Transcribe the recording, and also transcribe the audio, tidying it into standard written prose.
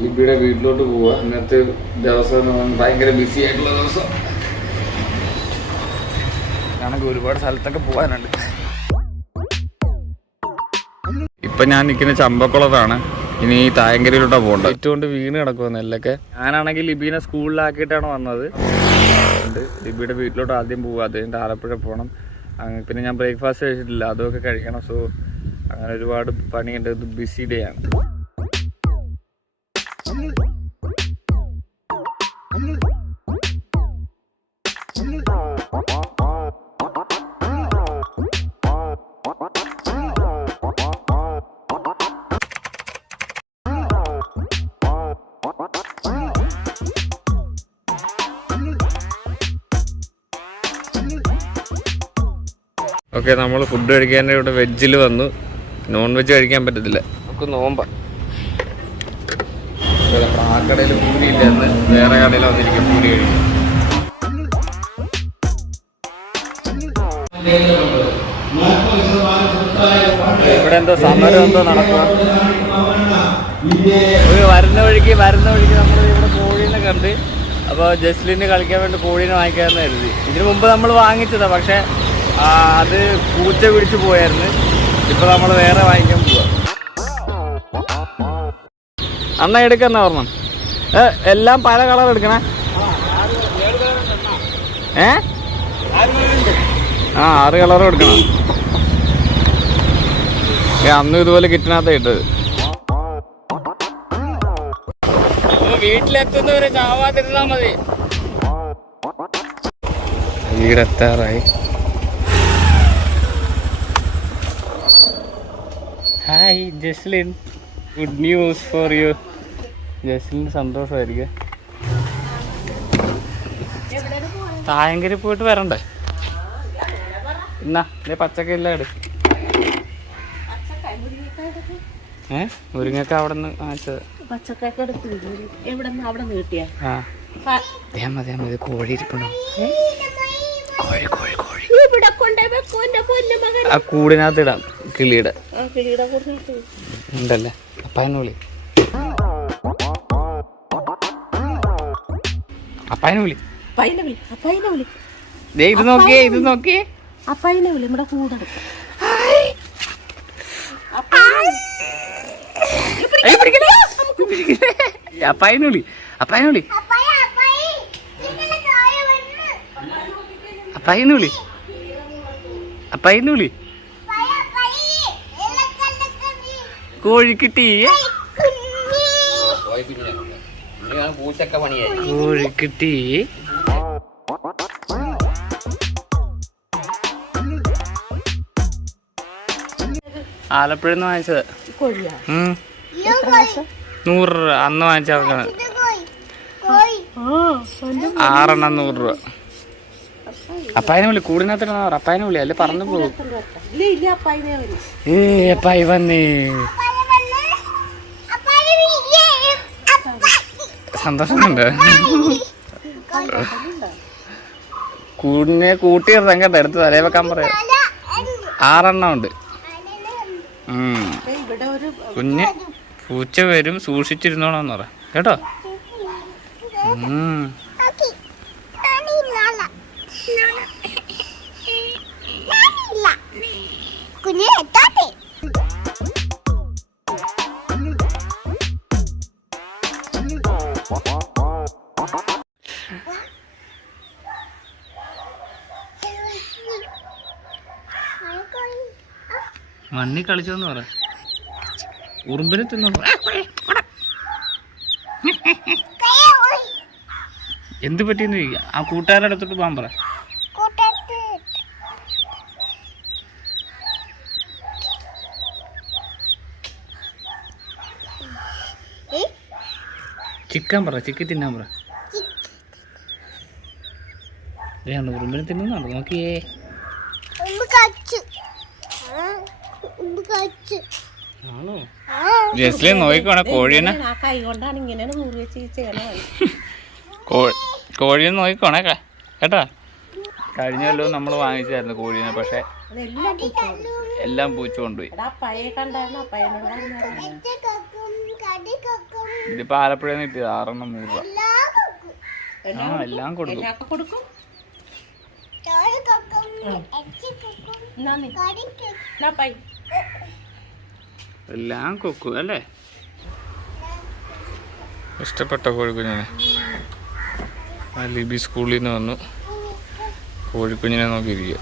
ലിബിയുടെ വീട്ടിലോട്ട് പോവുക. ഇന്നത്തെ ദിവസം ഭയങ്കര ബിസി ആയിട്ടുള്ള ദിവസം. ഞങ്ങൾക്ക് ഒരുപാട് സ്ഥലത്തൊക്കെ പോകാനുണ്ട്. ഇപ്പം ഞാൻ നിൽക്കുന്ന ചമ്പക്കുളത്താണ്. ഇനി തായങ്കരിയിലോട്ടാണ് പോകേണ്ടത്. ഇട്ടുകൊണ്ട് വീണ് കിടക്കുക നെല്ലൊക്കെ. ഞാനാണെങ്കിൽ ലിബീനെ സ്കൂളിലാക്കിയിട്ടാണ് വന്നത്. ലിബിയുടെ വീട്ടിലോട്ട് ആദ്യം പോവുക. അത് കഴിഞ്ഞിട്ട് ആലപ്പുഴ പോകണം. പിന്നെ ഞാൻ ബ്രേക്ക്ഫാസ്റ്റ് കഴിച്ചിട്ടില്ല, അതൊക്കെ കഴിക്കണം. സോ അങ്ങനെ ഒരുപാട് പണിയുണ്ട്. ഇത് ബിസി ഡേ ആണ്. ഓക്കെ, നമ്മൾ ഫുഡ് കഴിക്കാൻ ഇവിടെ വെജിൽ വന്നു. നോൺ വെജ് കഴിക്കാൻ പറ്റത്തില്ല, നമുക്ക് നോമ്പ. ആ കടയിൽ പൂരി ഇല്ലെന്ന് വേറെ കടയിൽ വന്നിരിക്കും പൂരി കഴിക്കും. ഇവിടെ എന്തോ സമരം എന്തോ നടക്കുക. ഒരു വരുന്ന വഴിക്ക് നമ്മൾ ഇവിടെ കോഴീനെ കണ്ട്. അപ്പോൾ ജസ്ലിന് കളിക്കാൻ വേണ്ടി കോഴീനെ വാങ്ങിക്കാമെന്ന് കരുതി. ഇതിനു മുമ്പ് നമ്മൾ വാങ്ങിച്ചതാണ്, പക്ഷേ അത് പൂച്ച പിടിച്ച് പോയായിരുന്നു. ഇപ്പൊ നമ്മൾ വേറെ വാങ്ങിക്കാൻ പോവാ. അണ്ണ എടുക്കുന്ന ഓർമ്മ എല്ലാം പല കളർ എടുക്കണേ. 6 കളറും എടുക്കണം. അന്നും ഇതുപോലെ കിറ്റിനകത്ത് ഇട്ടത്. വീട്ടിലെത്തുന്നവരെ ചാവാതിരുന്നാ മതി. വീടെത്താറായി. Hi Jaslin, good news for you. ജസ്ലിന് സന്തോഷമായിരിക്കും. തായങ്കരി പോയിട്ട് വരണ്ടേ? എന്നാ പച്ചക്കല്ല എടു. മുരിങ്ങക്ക അവിടെ നിന്ന് വാങ്ങിച്ചത്. മതി കോഴി ഇരിക്കണോ? കോഴി ആ കൂടിനകത്ത് ഇടാം. കിളിയുടെ ഉണ്ടല്ലേ. അപ്പായനെ വിളി. ഇത് നോക്കിയേ അപ്പായിനെ വിളി. ഇവിടെ കൂടെ അപ്പായനെ വിളി. കോഴി കിട്ടി. കോഴി കിട്ടി. ആലപ്പുഴന്ന് വാങ്ങിച്ചത്. 100 രൂപ അന്ന് വാങ്ങിച്ചവർക്കാണ്. 6 എണ്ണം 100 രൂപ. അപ്പായനെ വിളി. കൂടിനകത്തിടാ. അപ്പായനെ വിളി, അല്ലെ പറഞ്ഞു പോകും. അപ്പായി വന്നേ. സന്തോഷമുണ്ട്. കൂടിനെ കൂട്ടിയിടാൻ കേട്ടോ. എടുത്ത് തലേ വെക്കാൻ പറയാം. 6 എണ്ണം ഉണ്ട്. കുഞ്ഞ് പൂച്ച വരും, സൂക്ഷിച്ചിരുന്നോളാന്ന് പറ കേട്ടോ. മണ്ണി കളിച്ചോന്ന് പറ. ഉറുമ്പിനെ തിന്നോ? എന്ത് പറ്റിയെന്ന് ആ കൂട്ടുകാരുടെ അടുത്തോട്ട് പോകാൻ പറ. ചിക്കൻ പറ, ചിക്കൻ തിന്നാൻ പറ. ഉറുമ്പിനെ തിന്നുന്നുണ്ടോ? നോക്കിയേ. ആണോ? ജസ്ലി നോക്കിക്കോണേ കോഴീനെ. കോഴീനെ നോക്കിക്കോണേ കേട്ടാ. കഴിഞ്ഞ കൊല്ലവും നമ്മൾ വാങ്ങിച്ചായിരുന്നു കോഴീനെ, പക്ഷെ അതെല്ലാം പൂച്ച കൊണ്ടുപോയി. എല്ലാം പൂച്ച കൊണ്ടുപോയി. എടാ പയ്യെ കണ്ടായിരുന്നു, പയ്യനോട് പറഞ്ഞായിരുന്നു. ഇതിപ്പോ ആലപ്പുഴയിൽ നിന്ന് കിട്ടിയത് 6 എണ്ണം 100 രൂപ. എല്ലാം കൊടുക്കും. എല്ലാവർക്കും കൊടുക്കും. എന്നാ നീ. എന്നാ പൈ. എല്ലാം കൊക്കും അല്ലേ. ഇഷ്ടപ്പെട്ട കോഴിക്കുഞ്ഞിനെ. ലിബി സ്കൂളിൽ നിന്ന് വന്നു കോഴിക്കുഞ്ഞിനെ നോക്കിയിരിക്കുക.